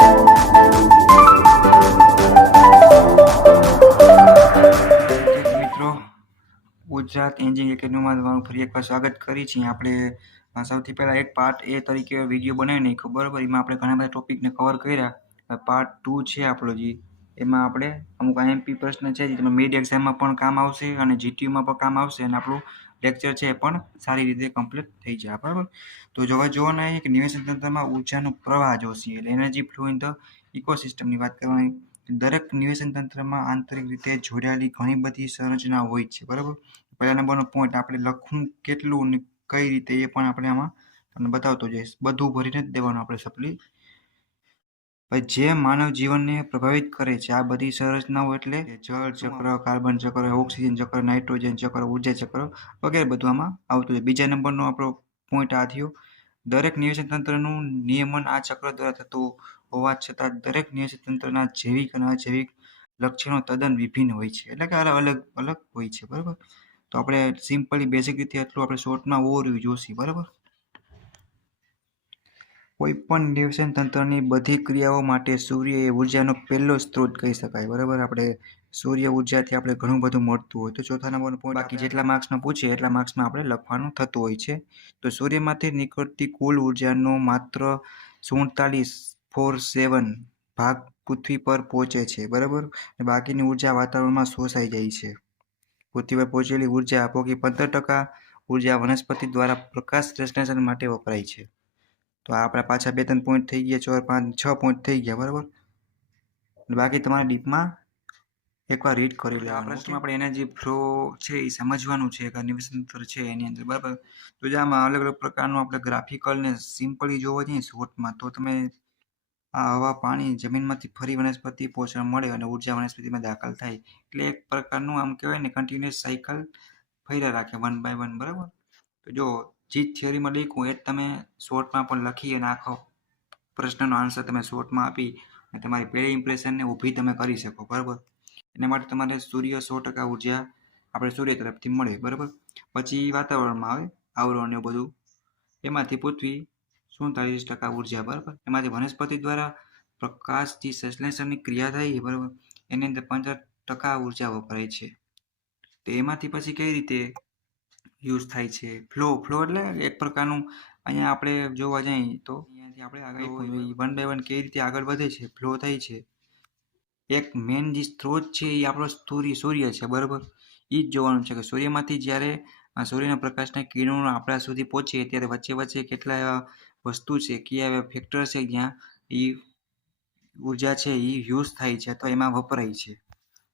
મિત્રો, ગુજરાત એન્જિનિયરિંગ એકેડમીમાં તમારું ફરી એકવાર સ્વાગત કરી છીએ. આપણે સૌથી પહેલાં એક પાર્ટ એ તરીકે વિડીયો બનાવી નાખ્યો, બરાબર. એમાં આપણે ઘણા બધા ટોપિકને કવર કર્યા. પાર્ટ 2 છે આપણો, એમાં આપણે અમુક IMP પ્રશ્ન છે જે તમે મિડ એક્ઝામમાં પણ કામ આવશે અને GTUમાં પણ કામ આવશે, અને આપણું લેક્ચર છે એ પણ સારી રીતે કમ્પ્લીટ થઈ જાય, બરાબર. તો જોવાના એ કે નિવેશન તંત્રમાં ઉર્જાનો પ્રવાહ જોશે, એટલે એનર્જી ફ્લો ઇન ધ ઇકોસિસ્ટમની વાત કરવાની. દરેક નિવેશન તંત્રમાં આંતરિક રીતે જોડાયેલી ઘણી બધી સંરચનાઓ હોય છે, બરાબર. પહેલા નંબરનો પોઈન્ટ આપણે લખવું કેટલું ને કઈ રીતે એ પણ આપણે આમાં તમને બતાવતો જઈશ. બધું ભરીને જ દેવાનું આપણે સપ્લી. જે માનવ જીવનને પ્રભાવિત કરે છે આ બધી સંરચનાઓ એટલે જળ ચક્ર, કાર્બન ચક્ર, ઓક્સિજન ચક્ર, નાઇટ્રોજન ચક્ર, ઉર્જા ચક્ર વગેરે બધું આમાં આવતું છે. બીજા નંબરનો આપણો પોઈન્ટ આ થયો, દરેક નિવેશન તંત્રનું નિયમન આ ચક્ર દ્વારા થતું હોવા છતાં દરેક નિવેશન તંત્રના જૈવિક અને અજૈવિક લક્ષણો તદ્દન વિભિન્ન હોય છે, એટલે કે અલગ હોય છે, બરાબર. તો આપણે સિમ્પલી બેઝિક રીતે એટલું આપણે શોર્ટમાં ઓવરવ્યૂ જોશી, બરાબર. કોઈ પણ નિવેશન તંત્રની બધી ક્રિયાઓ માટે સૂર્ય એ ઉર્જાનો પહેલો સ્ત્રોત કહી શકાય, બરાબર. આપણે સૂર્ય ઉર્જાથી આપણે ઘણું બધું મળતું હોય. તો ચોથા નંબરનો પોઈન્ટ, બાકી જેટલા માર્ક્સમાં પૂછે એટલા માર્ક્સમાં આપણે લખવાનું થતું હોય છે. તો સૂર્યમાંથી નીકળતી કુલ ઉર્જાનો માત્ર 47.47 ભાગ પૃથ્વી પર પહોંચે છે, બરાબર. બાકીની ઉર્જા વાતાવરણમાં શોષાઈ જાય છે. પૃથ્વી પર પહોંચેલી ઉર્જા પૈકી 15% ઉર્જા વનસ્પતિ દ્વારા પ્રકાશ સંશ્લેષણ માટે વપરાય છે. તો આપણા પાછા 2-3 પોઈન્ટ થઈ ગયા, 4, 5, 6 પોઈન્ટ થઈ ગયા, બરાબર. બાકી તમારે ડીપમાં એકવાર રીડ કરી લેવાનું. આ પ્રશ્નમાં આપણે એનર્જી ફ્લો છે એ સમજવાનું છે કે નિવેશન તંત્ર છે એની અંદર, બરાબર. તો જે આમાં અલગ પ્રકારનું આપણે ગ્રાફિકલ ને સિમ્પલી જોવા જઈએ શોર્ટમાં, તો તમે આ હવા, પાણી, જમીનમાંથી ફરી વનસ્પતિ પોષણ મળે અને ઉર્જા વનસ્પતિમાં દાખલ થાય, એટલે એક પ્રકારનું આમ કહેવાય ને કન્ટિન્યુઅસ સાયકલ ફર્યા રાખે 1 by 1, બરાબર. તો જો જે થિયરીમાં લખ્યું એ જ તમે શોર્ટમાં પણ લખી અને આખો પ્રશ્નનો આન્સર તમે શોર્ટમાં આપી અને તમારી પહેલી ઇમ્પ્રેશનને ઊભી તમે કરી શકો, બરાબર. એના માટે તમારે સૂર્ય 100% ઉર્જા આપણે સૂર્ય તરફથી મળે, બરાબર. પછી વાતાવરણમાં આવે આવરણ ને બધું, એમાંથી પૃથ્વી 47% ઉર્જા, બરાબર. એમાંથી વનસ્પતિ દ્વારા પ્રકાશથી સંશ્લેષણની ક્રિયા થાય, બરાબર. એની અંદર 15% ઉર્જા વપરાય છે. તો એમાંથી પછી કઈ રીતે યુઝ થાય છે? ફ્લો એટલે એક પ્રકારનું, અહીંયા આપણે જોવા જઈએ તો અહીંયાથી આપણે આગળ 1 by 1 કઈ રીતે આગળ વધે છે, ફ્લો થાય છે. એક મેઇન જે સ્ત્રોત છે એ આપણો સૂર્ય છે, બરાબર. એ જ જોવાનું છે કે સૂર્યમાંથી જ્યારે સૂર્યના પ્રકાશના કિરણો આપણા સુધી પહોંચે ત્યારે વચ્ચે કેટલા એવા વસ્તુ છે, કયા એવા ફેક્ટર છે જ્યાં એ ઉર્જા છે એ યુઝ થાય છે અથવા એમાં વપરાય છે,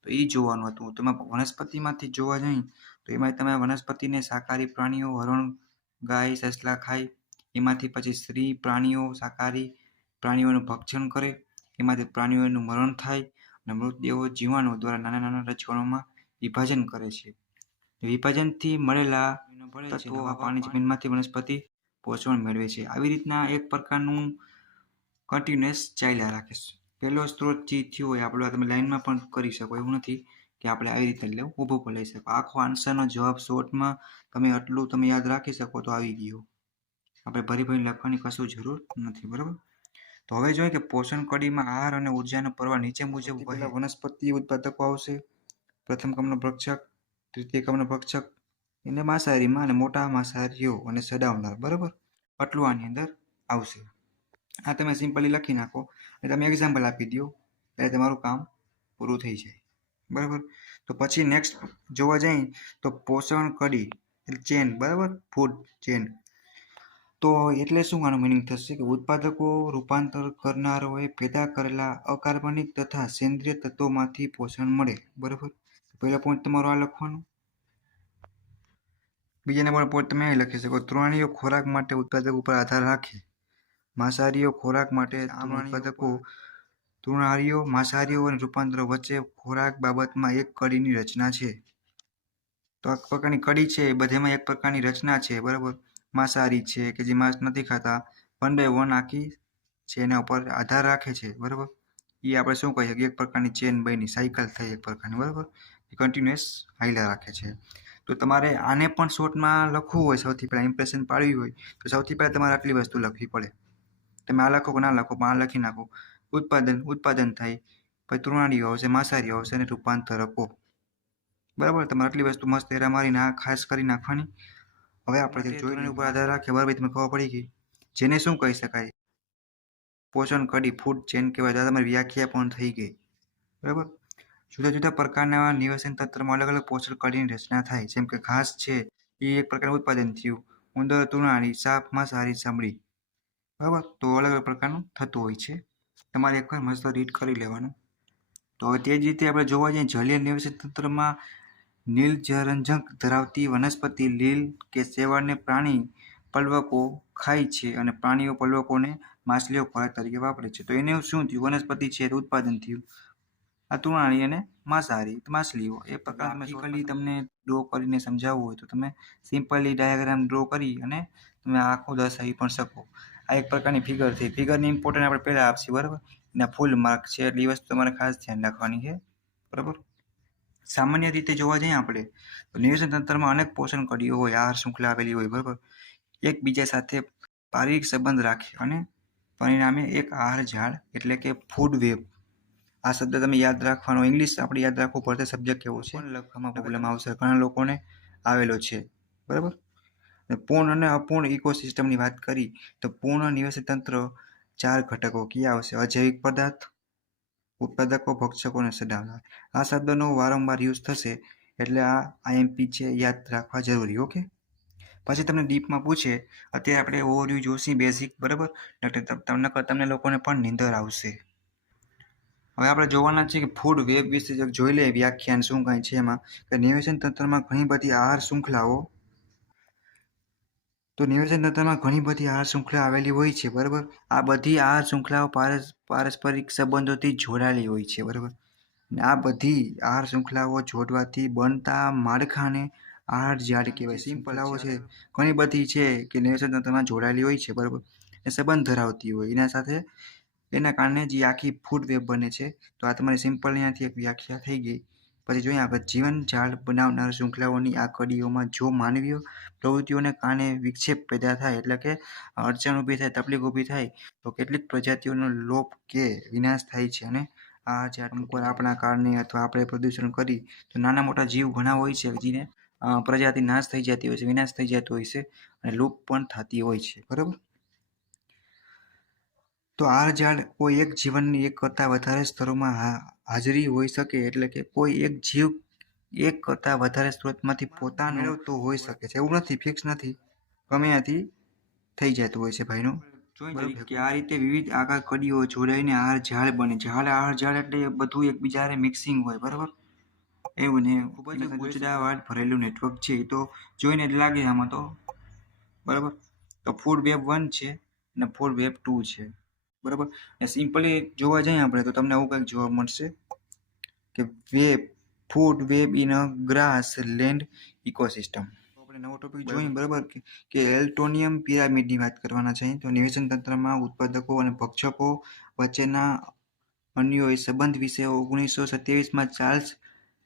તો એ જોવાનું હતું. તમે વનસ્પતિમાંથી જોવા જઈએ તો એમાં તમે વનસ્પતિને શાકાહારી પ્રાણીઓ, હરણ, ગાય, સસલા ખાય. એમાંથી પછી સ્ત્રી પ્રાણીઓ શાકાહારી પ્રાણીઓનું ભક્ષણ કરે. એમાંથી પ્રાણીઓનું મરણ થાય અને મૃતદેહો જીવાણુ દ્વારા નાના રજકણોમાં વિભાજન કરે છે. વિભાજનથી મળેલા તત્વો પાણી, જમીનમાંથી વનસ્પતિ પોષણ મેળવે છે. આવી રીતના એક પ્રકારનું કન્ટિન્યુઅસ ચાલ્યા રાખે છે. પહેલો સ્ત્રોત જે થયો હોય આપણે તમે લાઈનમાં પણ કરી શકો, એવું નથી કે આપણે આવી રીતે લેવું ઊભું પણ લઈ શકો. આખો આન્સરનો જવાબ શોર્ટમાં તમે આટલું તમે યાદ રાખી શકો તો આવી ગયો. આપણે ભરી લખવાની કશું જરૂર નથી, બરાબર. તો હવે જોઈએ કે પોષણ કડીમાં આહાર અને ઉર્જાનો પ્રવાહ નીચે મુજબ વહે. વનસ્પતિ ઉત્પાદકો આવશે, પ્રથમ ક્રમનો ભક્ષક, દ્વિતીય ક્રમનો ભક્ષક, એને માંસાહારીમાં અને મોટા માંસાહારીઓ અને સડાવનાર, બરાબર. આટલું આની અંદર આવશે. આ તમે સિમ્પલી લખી નાખો અને તમે એક્ઝામ્પલ આપી દો એટલે તમારું કામ પૂરું થઈ જાય, બરાબર. તો પછી નેક્સ્ટ જોવા જઈએ તો પોષણ કડી એટલે ચેન, બરાબર, ફૂડ ચેન. તો એટલે શું આનું મિનિંગ થશે કે ઉત્પાદકો રૂપાંતર કરનારોએ પેદા કરેલા અકાર્બનિક તથા સેન્દ્રિય તત્વોમાંથી પોષણ મળે, બરાબર. પહેલો પોઈન્ટ તમારો આ લખવાનો. બીજા નંબરનો પોઈન્ટ તમે અહીં લખી શકો, તૃણાણીઓ ખોરાક માટે ઉત્પાદકો ઉપર આધાર રાખે. માંસાહારીઓ ખોરાક માટે ઉત્પાદકો, તૃણહારીઓ, માંસાહારીઓ અને રૂપાંતરો વચ્ચે ખોરાક બાબતમાં એક કડીની રચના છે. તો આ પ્રકારની કડી છે એ બધેમાં એક પ્રકારની રચના છે, બરાબર. માંસાહારી છે કે જે માંસ નથી ખાતા, 1 by 1 આખી છે એના ઉપર આધાર રાખે છે, બરાબર. એ આપણે શું કહીએ કે એક પ્રકારની ચેન બની, સાયકલ થઈ એક પ્રકારની, બરાબર. એ કન્ટિન્યુઅસ હાલ્યા રાખે છે. તો તમારે આને પણ શોર્ટમાં લખવું હોય, સૌથી પહેલાં ઇમ્પ્રેશન પાડવી હોય તો સૌથી પહેલાં તમારે આટલી વસ્તુ લખવી પડે. તમે આ લખો કે ના લખો પણ આ લખી નાખો. ઉત્પાદન થાય, પછી તૃણાદીઓ આવશે, માંસાહારીઓ આવશે અને રૂપાંતરકો. બરાબર, તમારે આટલી વસ્તુ મસ્ત એરા મારીને આ ખાસ કરી નાખવાની. હવે આપણે જોઈને ઉપર આધાર રાખીએ. બરાબર, તમને ખબર પડી ગઈ. જેને શું કહી શકાય? પોષણ કડી, ફૂડ ચેન કહેવાય. તમારી વ્યાખ્યા પણ થઈ ગઈ. બરાબર, જુદા જુદા પ્રકારના નિવસન તંત્રમાં અલગ અલગ પોષણ કડીની રચના થાય. જેમ કે ઘાસ છે એ એક પ્રકારનું ઉત્પાદન થયું, ઉંદર, તૃણાદી, સાપ, માંસાહારી, ચામડી. બરાબર, તો અલગ અલગ પ્રકારનું થતું હોય છે. તમારે એકવાર મસ્ત રીડ કરી લેવાનું. તો હવે તે જ રીતે આપણે જોવા જઈએ, જલીય નિવસન તંત્રમાં નીલજરંજક ધરાવતી વનસ્પતિ, લીલ કે શેવાળને પ્રાણી પલવકો ખાય છે અને પ્રાણીઓ પલવકોને માછલીઓ ખોરાક તરીકે વાપરે છે. તો એને શું થયું? વનસ્પતિ છે તો ઉત્પાદન થયું. આ તૃણાદી અને માંસાહારી માછલીઓ. એ પ્રકારની તમને ડ્રો કરીને સમજાવવું હોય તો તમે સિમ્પલી ડાયાગ્રામ ડ્રો કરી અને તમે આખું દર્શાવી પણ શકો. આ એક પ્રકારની ફિગર થઈ. ફિગરની ઇમ્પોર્ટન્ટ આપણે પહેલાં આપશે. બરાબર, એના ફૂલ માર્ક છે એટલે એ વસ્તુ તમારે ખાસ ધ્યાન રાખવાની છે. બરાબર, સામાન્ય રીતે જોવા જઈએ આપણે તો નિવસન તંત્રમાં અનેક પોષણ કડીઓ હોય, આહાર શૃંખલા આવેલી હોય. બરાબર, એકબીજા સાથે શારીરિક સંબંધ રાખે અને પરિણામે એક આહાર ઝાડ એટલે કે ફૂડ વેબ. આ શબ્દ તમે યાદ રાખવાનો. ઇંગ્લિશ આપણે યાદ રાખવું પડશે. સબ્જેક્ટ કેવો છે લખવામાં પ્રોબ્લેમ આવશે, ઘણા લોકોને આવેલો છે. બરાબર, પૂર્ણ અને અપૂર્ણ ઇકોસિસ્ટમની વાત કરી તો પૂર્ણ નિવસન તંત્ર 4 ઘટકો કયા આવશે? અજૈવિક પદાર્થ, ઉત્પાદકો, ભક્ષકો અને સડાવનાર. આ શબ્દનો વારંવાર યુઝ થશે એટલે આ આઈએમપી છે, યાદ રાખવા જરૂરી. ઓકે, પછી તમને ડીપમાં પૂછે. અત્યારે આપણે ઓવરવ્યૂ જોશી બેઝિક. બરાબર, તમને લોકોને પણ નીંદર આવશે. હવે આપણે જોવાના છે કે ફૂડ વેબ વિશે જોઈ લે વ્યાખ્યાન શું કાંઈ છે એમાં. કે નિવસન તંત્રમાં ઘણી બધી આહાર શૃંખલાઓ આવેલી હોય છે. બરાબર, આ બધી આહાર શૃંખલાઓ પારસ્પરિક સંબંધોથી જોડાયેલી હોય છે. બરાબર, આ બધી આહાર શૃંખલાઓ જોડવાથી બનતા માળખાને આહાર ઝાડ કહેવાય. શૃંખલાઓ છે ઘણી બધી છે કે નિવસન તંત્રમાં જોડાયેલી હોય છે. બરાબર, એ સંબંધ ધરાવતી હોય એના સાથે. એના કારણે જે આખી ફૂડ વેબ બને છે. તો આ તમારી સિમ્પલ અહીંયાથી એક વ્યાખ્યા થઈ ગઈ. પછી જોઈએ આપણે જીવન ઝાડ બનાવનાર શૃંખલાઓની આ કડીઓમાં જો માનવીય પ્રવૃત્તિઓને કારણે વિક્ષેપ પેદા થાય, એટલે કે અડચણ ઊભી થાય, તકલીફ ઊભી થાય, તો કેટલીક પ્રજાતિઓનો લોપ કે વિનાશ થાય છે. અને આ ઝાડ અમુક વાર આપણા કારણે અથવા આપણે પ્રદૂષણ કરી તો નાના મોટા જીવ ઘણા હોય છે જેને પ્રજાતિ નાશ થઈ જતી હોય છે, વિનાશ થઈ જતો હોય છે અને લુપ પણ થતી હોય છે. બરાબર, તો આ ઝાડ કોઈ એક જીવનની એક કરતાં વધારે સ્તરોમાં હાજરી હોઈ શકે, એટલે કે કોઈ એક જીવ એક કરતાં વધારે સ્ત્રોતમાંથી પોતાનો મેળવતો હોઈ શકે છે. એવું નથી, ફિક્સ નથી, ગમે ત્યાંથી થઈ જતું હોય છે ભાઈનું. બરાબર, કે આ રીતે વિવિધ આકાર કડીઓ જોડાઈને આહાર ઝાડ બને. આહાર ઝાડ એટલે બધું એકબીજા મિક્સિંગ હોય. બરાબર, એવું ને ખૂબ જ ગુચડાવાળ ભરેલું નેટવર્ક છે. એ તો જોઈને જ લાગે આમાં તો. બરાબર, તો ફૂડ વેબ 1 છે અને ફૂડ વેબ 2 છે. બરાબર, સિમ્પલી જોવા જઈએ આપણે તો તમને આવું કંઈક જોવા મળશે કે food web in a grass land ecosystem. આપણે નવો ટોપિક જોઈએ. બરાબર, કે એલ્ટોનિયમ પિરામિડની વાત કરવાના છે. તો નિવસન તંત્રમાં ઉત્પાદકો અને ભક્ષકો વચ્ચેના અન્યોય સંબંધ વિશે 1927માં ચાર્લ્સ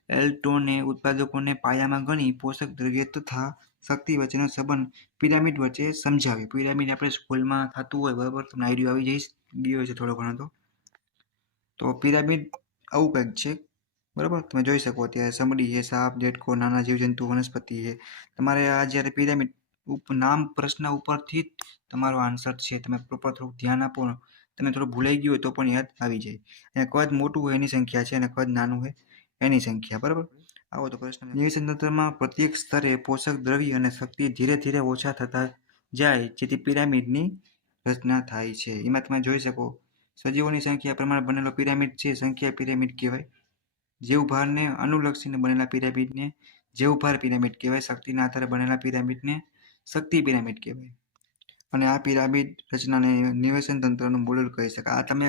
એલ્ટોને ઉત્પાદકોને પાયામાં ગણી પોષક દ્રવ્ય તથા શક્તિ વચ્ચેનો સંબંધ પિરામિડ વચ્ચે સમજાવ્યો. પિરામિડ આપણે સ્કૂલમાં થતું હોય. બરાબર, તમને આઈડિયા આવી ગયો છે થોડો ઘણો. તો પિરામિડ આવું કંઈક છે. બરાબર, તમે જોઈ શકો અત્યારે સમડી છે, સાપ, દેડકો, નાના જીવજંતુ, વનસ્પતિ છે. તમારે આ જ્યારે પિરામિડ નામ પ્રશ્ન ઉપરથી જ તમારો આન્સર છે. તમે પ્રોપર થોડુંક ધ્યાન આપો, તમે થોડું ભૂલાઈ ગયું હોય તો પણ યાદ આવી જાય. અને કદ મોટું હોય એની સંખ્યા છે અને કદ નાનું હોય એની સંખ્યા. બરાબર, આવો તો પ્રશ્ન. નિવસન તંત્રમાં પ્રત્યેક સ્તરે પોષક દ્રવ્ય અને શક્તિ ધીરે ધીરે ઓછા થતા જાય જેથી પિરામિડની રચના થાય છે. એમાં તમે જોઈ શકો સજીવોની સંખ્યા પ્રમાણે બનેલો પિરામિડ છે, સંખ્યા પિરામિડ કહેવાય. જીવભારને અનુલક્ષીને બનેલા પિરામિડને જીવભાર પિરામિડ કહેવાય. શક્તિના આધારે બનેલા પિરામિડને શક્તિ પિરામિડ કહેવાય. અને આ પિરામિડ રચનાને નિવસન તંત્રનું મોડેલ કહી શકાય. આ તમે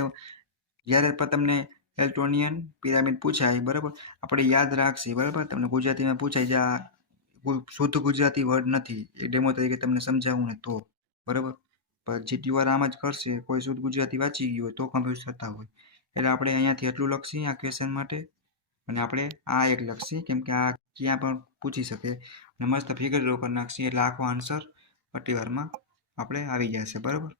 જ્યારે પણ તમને એલ્ટોનિયન પિરામિડ પૂછાય, બરાબર, આપણે યાદ રાખશે. બરાબર, તમને ગુજરાતીમાં પૂછાય છે. આ શુદ્ધ ગુજરાતી વર્ડ નથી, એ ડેમો તરીકે તમને સમજાવું ને તો. બરાબર, પણ જેટલી વાર આમ જ કરશે કોઈ શુદ્ધ ગુજરાતી વાંચી ગયું હોય તો કન્ફ્યુઝ થતા હોય. એટલે આપણે અહીંયાથી એટલું લખીએ આ ક્વેશ્ચન માટે અને આપણે આ એક લખીએ કેમ કે આ ક્યાં પણ પૂછી શકે અને મસ્ત ફિગર ડ્રો કરી નાખીએ એટલે આખો આન્સર આટલી વારમાં આપણે આવી જશે. બરાબર,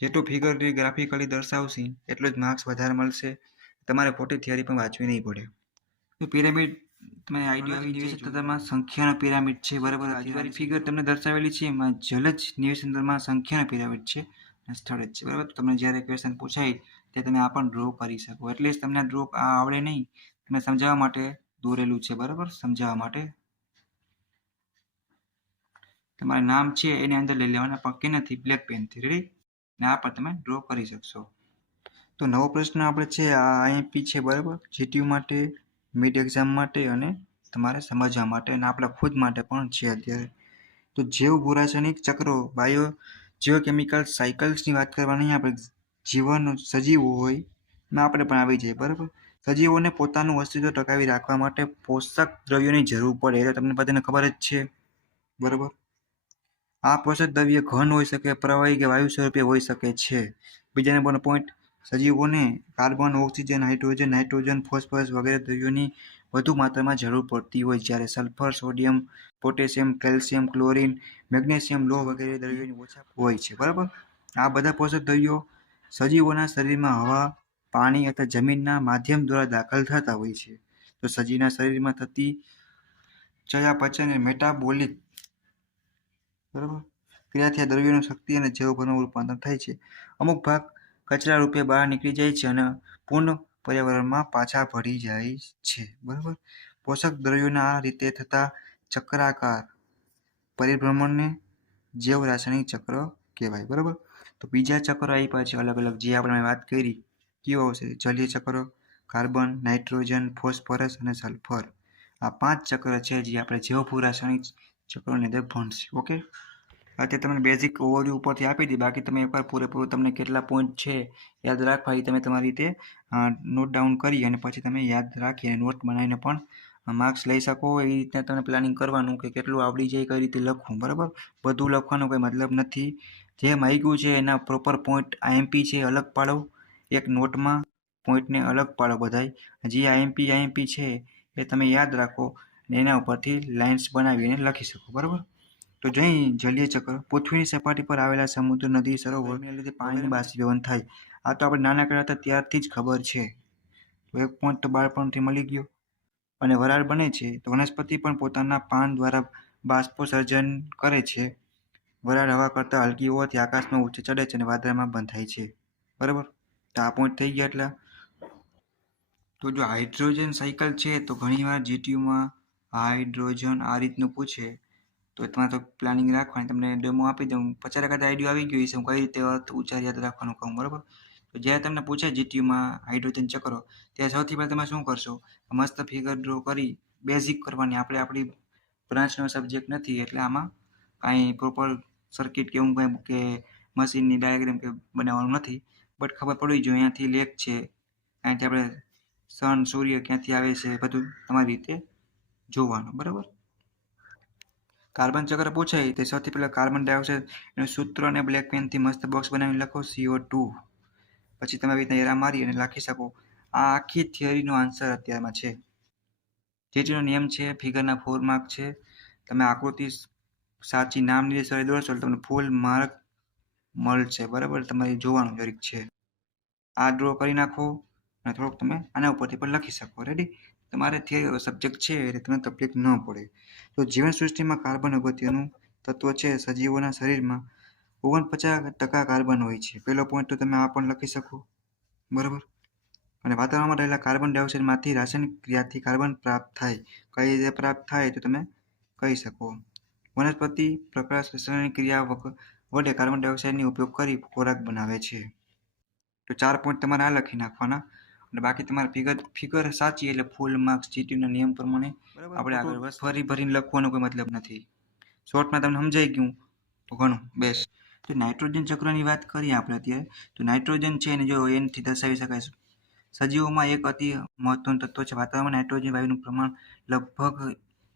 જેટલું ફિગરલી ગ્રાફિકલી દર્શાવશે એટલું જ માર્ક્સ વધારે મળશે. તમારે ખોટી થિયરી પણ વાંચવી નહીં પડે. તો પિરામિડ તમે આઈડિયા આવી નિવેશન તંત્રમાં સંખ્યાનો પિરામિડ છે, બરાબર. આજુબાજુ ફિગર તમને દર્શાવેલી છે એમાં જલજ નિવેશન તંત્રમાં સંખ્યાનો પિરામિડ છે અને સ્થળ જ છે, બરાબર. તમને જ્યારે ક્વેશ્ચન પૂછાય તે તમે આ પણ ડ્રો કરી શકો. એટલે જ તમને ડ્રો આ આવડે નહીં, તમે સમજાવવા માટે દોરેલું છે, બરાબર. સમજાવવા માટે તમારું નામ છે એને અંદર લઈ લેવાના, પણ કે નથી બ્લેક પેનથી. રેડી? ને આ પણ તમે ડ્રો કરી શકશો. તો નવો પ્રશ્ન આપણે છે આ આઈએમપી છે, બરાબર. જીટીયુ માટે, મિડ એક્ઝામ માટે અને તમારે સમજવા માટે અને આપણા ખુદ માટે પણ છે અત્યારે. તો જૈવ ભૂરાસાયણિક ચક્રો, બાયો જીઓકેમિકલ સાયકલ્સની વાત કરવાની. આપણે જીવન સજીવો હોય ને આપણે પણ આવી જાય, બરાબર. સજીવોને પોતાનું અસ્તિત્વ ટકાવી રાખવા માટે પોષક દ્રવ્યોની જરૂર પડે, એ તમને બધાને ખબર જ છે, બરાબર. આ પોષક દ્રવ્ય ઘન હોઈ શકે, પ્રવાહી કે વાયુ સ્વરૂપે હોઈ શકે છે. બીજા નંબરનો પોઈન્ટ, સજીવોને કાર્બન, ઓક્સિજન, નાઇટ્રોજન, ફોસ્ફરસ વગેરે દ્રવ્યોની વધુ માત્રામાં જરૂર પડતી હોય, જ્યારે sulphur, sodium, potassium, calcium, chlorine, magnesium, લોહ વગેરે દ્રવ્યોની ઓછા હોય છે, બરાબર. આ બધા પોષક દ્રવ્યો સજીવોના શરીરમાં હવા, પાણી અથવા જમીનના માધ્યમ દ્વારા દાખલ થતા હોય છે. તો સજીવના શરીરમાં થતી ચયાપચય અને મેટાબોલિક, બરાબર, ક્રિયાથી આ દ્રવ્યોની શક્તિ અને જૈવ ભરનું રૂપાંતર થાય છે. અમુક ભાગ કચરા રૂપે બહાર નીકળી જાય છે અને પૂર્ણ પર્યાવરણમાં પાછા ભળી જાય છે, બરાબર. પોષક દ્રવ્યોના આ રીતે થતા ચક્રાકાર પરિભ્રમણને જૈવ રાસાયણિક ચક્ર કહેવાય, બરાબર. તો બીજા ચક્રો આપ્યા છે અલગ અલગ, જે આપણે વાત કરી. કેવો આવશે? જલીય ચક્ર, કાર્બન, નાઇટ્રોજન, ફોસ્ફરસ અને સલ્ફર. આ 5 ચક્ર છે જે આપણે જૈવ ભૂરાસાયણિક ચક્રોની અંદર ભણશું. ઓકે, અત્યારે તમને બેઝિક ઓવરવ્યૂ ઉપરથી આપી દી. બાકી તમે એકવાર પૂરેપૂરું તમને કેટલા પોઈન્ટ છે યાદ રાખવા, એ તમે તમારી રીતે નોટ ડાઉન કરી અને પછી તમે યાદ રાખી અને નોટ બનાવીને પણ માર્ક્સ લઈ શકો. એ રીતના તમે પ્લાનિંગ કરવાનું કે કેટલું આવડી જાય, કઈ રીતે લખવું, બરાબર. બધું લખવાનો કોઈ મતલબ નથી. જે માગ્યું છે એના પ્રોપર પોઈન્ટ આઈએમપી છે અલગ પાડો, એક નોટમાં પોઈન્ટને અલગ પાડો બધાય. જે આઈએમપી છે એ તમે યાદ રાખો અને એના ઉપરથી લાઇન્સ બનાવીને લખી શકો, બરાબર. તો જઈ જલીય ચક્ર, પૃથ્વીની સપાટી પર આવેલા સમુદ્ર, નદી, સરોવરને લીધે પાણીનું બાષ્પીભવન થાય. આ તો આપણે નાનકડા હતા ત્યારથી જ ખબર છે. તો એક પોઈન્ટ તો બાળપણથી મળી ગયો. અને વરાળ બને છે તો વનસ્પતિ પણ પોતાના પાન દ્વારા બાષ્પોત્સર્જન કરે છે. વરાળ હવા કરતાં હલકી હોવાથી આકાશમાં ઊંચે ચડે છે અને વાદળમાં બંધ થાય છે, બરાબર. તો આ પોઈન્ટ થઈ ગયા. એટલા તો જો હાઇડ્રોજન સાયકલ છે તો ઘણીવાર જીટીયુમાં હાઇડ્રોજન આ રીતનું પૂછે, તો તમારે તો પ્લાનિંગ રાખવાની. તમને ડેમો આપી દઉં, 50% આઈડિયા આવી ગયો છે હું કઈ રીતે અર્થ ઉચ્ચાર યાદ રાખવાનું કહું, બરાબર. તો જ્યારે તમને પૂછે જીટીયુમાં હાઇડ્રોજન ચક્રો, ત્યારે સૌથી પહેલાં તમે શું કરશો? મસ્ત ફિગર ડ્રો કરી બેઝિક કરવાની. આપણે આપણી બ્રાન્ચનો સબ્જેક્ટ નથી એટલે આમાં કાંઈ પ્રોપર સર્કિટ કે એવું કંઈ કે મશીનની ડાયાગ્રામ કે બનાવવાનું નથી. બટ ખબર પડવી જોઈએ અહીંયાથી લેક છે, અહીંયાથી આપણે સન, સૂર્ય ક્યાંથી આવે છે, બધું તમારી રીતે જોવાનું, બરાબર. કાર્બન ચક્ર પૂછાય તે સૌથી પહેલાં કાર્બન ડાયોક્સાઇડ એનું સૂત્ર અને બ્લેક પેનથી મસ્ત બોક્સ બનાવીને લખો CO2. પછી તમે આવી રીતના એરા મારી અને લખી શકો. આ આખી થિયરીનો આન્સર અત્યારમાં છે. જીટીયુનો નિયમ છે, ફિગરના 4 માર્ક છે. તમે આકૃતિ સાચી નામની જે સળી દોરશો એટલે તમને ફૂલ માર્ક મળશે, બરાબર. તમારે જોવાનું જરીક છે. આ ડ્રો કરી નાખો અને થોડોક તમે આના ઉપરથી પણ લખી શકો. રેડી? તમારે થિયરી સબ્જેક્ટ છે એટલે તમને તકલીફ ન પડે. તો જીવન સૃષ્ટિમાં કાર્બન અગત્યનું તત્વ છે. સજીવોના શરીરમાં 49% કાર્બન હોય છે. પહેલો પોઈન્ટ તો તમે આ પણ લખી શકો, બરાબર. અને વાતાવરણમાં રહેલા કાર્બન ડાયોક્સાઇડમાંથી રાસાયણિક ક્રિયાથી કાર્બન પ્રાપ્ત થાય. કઈ રીતે પ્રાપ્ત થાય તો તમે કહી શકો. વનસ્પતિ પ્રકાશ સંશ્લેષણની ક્રિયા વડે કાર્બન ડાયોક્સાઇડનો ઉપયોગ કરી ખોરાક બનાવે છે. તો 4 પોઈન્ટ તમારે આ લખી નાખવાના અને બાકી તમારે ફિગર સાચી એટલે ફૂલ માર્ક્સ જીટીયુના નિયમ પ્રમાણે આપણે આગળ ફરી ભરીને લખવાનો કોઈ મતલબ નથી. શોર્ટમાં તમને સમજાઈ ગયું તો ઘણું બેસ્ટ. તો નાઇટ્રોજન ચક્રની વાત કરીએ આપણે અત્યારે. તો નાઇટ્રોજન છે એને જો એનથી દર્શાવી શકાય. સજીવોમાં એક અતિ મહત્વનું તત્વ છે. વાતાવરણમાં નાઇટ્રોજન વાયુનું પ્રમાણ લગભગ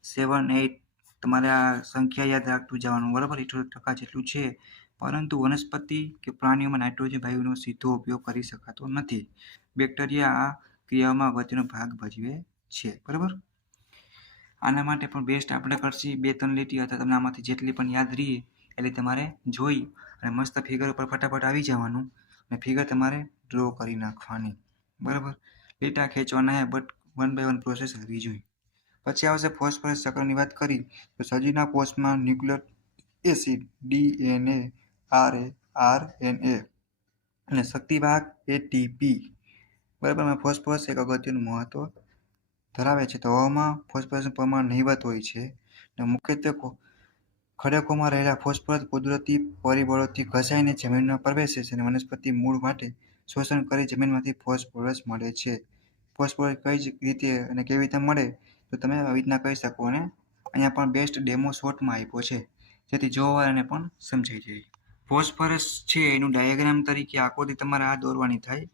7-8, તમારે આ સંખ્યા યાદ રાખતું જવાનું, બરાબર. 78% જેટલું છે. પરંતુ વનસ્પતિ કે પ્રાણીઓમાં નાઇટ્રોજન વાયુનો સીધો ઉપયોગ કરી શકાતો નથી. બેક્ટેરિયા આ ક્રિયાઓમાં અગત્યનો ભાગ ભજવે છે, બરાબર. આના માટે પણ બેસ્ટ આપણે કરશી 2-3 લીટી અથવા તમને આમાંથી જેટલી પણ યાદ રહી એટલે તમારે જોઈ અને મસ્ત ફિગર ઉપર ફટાફટ આવી જવાનું અને ફિગર તમારે ડ્રો કરી નાખવાની, બરાબર. લીટા ખેંચવાના હે, બટ 1 by 1 પ્રોસેસ આવી જોઈએ. પછી આવશે ફોસ્ફરસ ચક્રની વાત કરી તો સજીવના કોષમાં ન્યુક્લિક એસિડ DNA, RNA અને શક્તિવાહક ATP, બરાબર. ફોસ્ફરસ એક અગત્યનું મહત્વ ધરાવે છે. તો હવામાં ફોસ્ફરસનું પ્રમાણ નહિવત હોય છે અને મુખ્યત્વે ખડકોમાં રહેલા ફોસ્ફરસ કુદરતી પરિબળોથી ઘસાઈને જમીનમાં પ્રવેશે છે અને વનસ્પતિ મૂળ માટે શોષણ કરી જમીનમાંથી ફોસ્ફરસ મળે છે. ફોસ્ફરસ કઈ જ રીતે અને કેવી રીતે મળે તો તમે આવી રીતના કહી શકો. અને અહીંયા પણ બેસ્ટ ડેમો શોર્ટમાં આપ્યો છે જેથી જોવાવાળાને પણ સમજાઈ જાય. ફોસ્ફરસ છે એનું ડાયાગ્રામ તરીકે આકૃતિ તમારે આ દોરવાની થાય,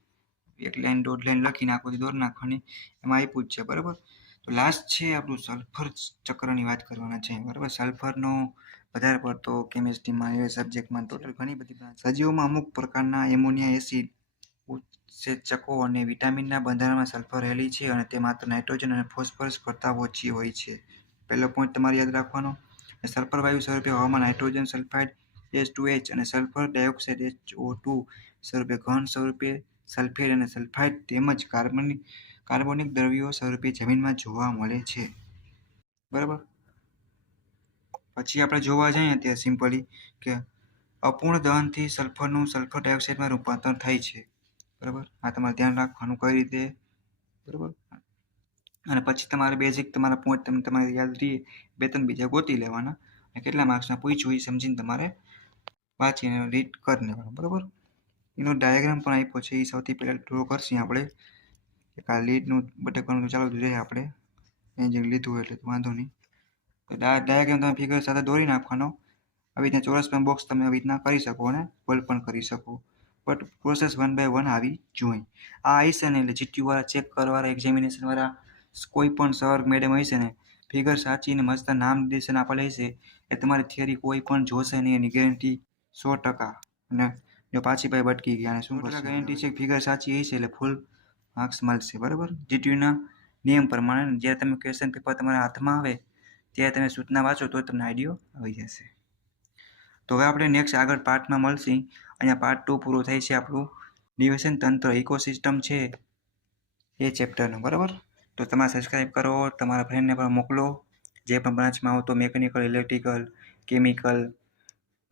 1 લાઈન 1.5 લાઈન લખીને આકૃતિ દોરી નાખવાની, એમાં આપ્યું જ છે, બરાબર. તો લાસ્ટ છે આપણું સલ્ફર ચક્રની વાત કરવાના છે, બરાબર. સલ્ફરનો વધારે પડતો કેમિસ્ટ્રીમાં એ સબ્જેક્ટમાં ટોટલ ઘણી બધી સજીવોમાં અમુક પ્રકારના એમોનિયા એસિડ ઉત્સેચકો અને વિટામિનના બંધારણમાં સલ્ફર રહેલી છે અને તે માત્ર નાઇટ્રોજન અને ફોસ્ફરસ કરતાં ઓછી હોય છે. પહેલો પોઈન્ટ તમારે યાદ રાખવાનો. સલ્ફર વાયુ સ્વરૂપે હવામાં નાઇટ્રોજન સલ્ફાઇડ H2H અને સલ્ફર ડાયોક્સાઇડ HO2 સ્વરૂપે, ઘન સ્વરૂપે સલ્ફેટ અને સલ્ફાઇડ તેમજ કાર્બનિક દ્રવ્યો સ્વરૂપે જમીનમાં જોવા મળે છે, બરાબર. પછી આપણે જોવા જઈએ ત્યાં સિમ્પલી કે અપૂર્ણ દહનથી સલ્ફરનું સલ્ફર ડાયોક્સાઇડમાં રૂપાંતર થાય છે, બરાબર. આ તમારે ધ્યાન રાખવાનું કઈ રીતે, બરાબર. અને પછી તમારે બેઝિક તમારા પોઈન્ટ તમારે યાદ રહીએ, 2-3 બીજા ગોતી લેવાના અને કેટલા માર્ક્સમાં પૂછ્યું એ સમજીને તમારે વાંચીને રીડ કરી લેવાનું, બરાબર. એનો ડાયાગ્રામ પણ આપ્યો છે, એ સૌથી પહેલાં ડ્રો કરશું આપણે. એક આ લીડનું બટકવાનું ચાલુ રહે, આપણે એન્જિન લીધું એટલે વાંધો નહીં. તો ડાયાગ્રામ તમે ફિગર સાથે દોરી નાખવાનો. આવી રીતના ચોરસમાં બોક્સ તમે આવી રીતના કરી શકો અને ગોલ પણ કરી શકો, બટ પ્રોસેસ 1 by 1 આવી જોઈએ. આ હશે ને એટલે જીટીયુવાળા, ચેક કરવાવાળા, એક્ઝામિનેશનવાળા કોઈ પણ સર મેડમ હશે ને ફિગર સાચીને મસ્ત નામ નિર્દેશન આપેલ હશે એ તમારી થિયરી કોઈ પણ જોશે નહીં, એની ગેરંટી 100%. અને જો પાછી ભાઈ ભટકી ગયા અને શું કરશે, ગેરંટી છે ફિગર સાચી હશે એટલે ફૂલ માર્ક્સ મળશે, બરાબર. જીટીયુના નિયમ પ્રમાણે જ્યારે તમે ક્વેશ્ચન પેપર તમારા હાથમાં આવે ત્યારે તમે સૂચના વાંચો તો તમને આઈડિયો આવી જશે. તો હવે આપણે નેક્સ્ટ આગળ પાર્ટમાં મળશે. અહીંયા પાર્ટ 2 પૂરો થાય છે આપણું નિવેશન તંત્ર ઇકોસિસ્ટમ છે એ ચેપ્ટરનું, બરાબર. તો તમારે સબસ્ક્રાઈબ કરો, તમારા ફ્રેન્ડને પણ મોકલો જે પણ બ્રાન્ચમાં આવતો મેકેનિકલ, ઇલેક્ટ્રિકલ, કેમિકલ,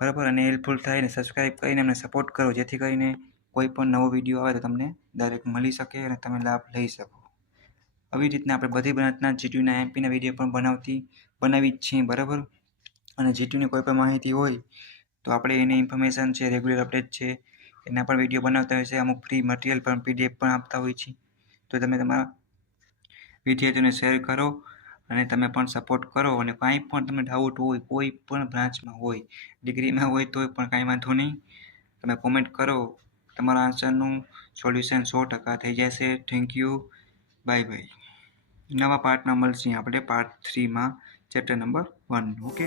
બરાબર. અને હેલ્પફુલ થાય ને સબસ્ક્રાઈબ કરીને અમને સપોર્ટ કરો જેથી કરીને કોઈ પણ નવો વિડીયો આવે તો તમને ડાયરેક્ટ મળી શકે અને તમે લાભ લઈ શકો. આવી રીતના આપણે બધી બ્રાન્ચના જીટીયુના એમપીના વિડીયો પણ બનાવી જ છીએ, બરાબર. અને જીટીયુની કોઈ પણ માહિતી હોય તો આપણે એની ઇન્ફોર્મેશન છે, રેગ્યુલર અપડેટ છે, એના પણ વિડીયો બનાવતા હોય છે. અમુક ફ્રી મટીરિયલ પણ PDF પણ આપતા હોય છે. તો તમે તમારા વિદ્યાર્થીઓને શેર કરો અને તમે પણ સપોર્ટ કરો. અને કાંઈ પણ તમને ડાઉટ હોય, કોઈ પણ બ્રાન્ચમાં હોય, ડિગ્રીમાં હોય તોય પણ કાંઈ વાંધો નહીં, તમે કોમેન્ટ કરો, તમારા આન્સરનું સોલ્યુશન 100% થઈ જશે. Thank you, bye bye. નવા પાર્ટમાં મળશે આપણે પાર્ટ 3માં ચેપ્ટર નંબર 1. ઓકે.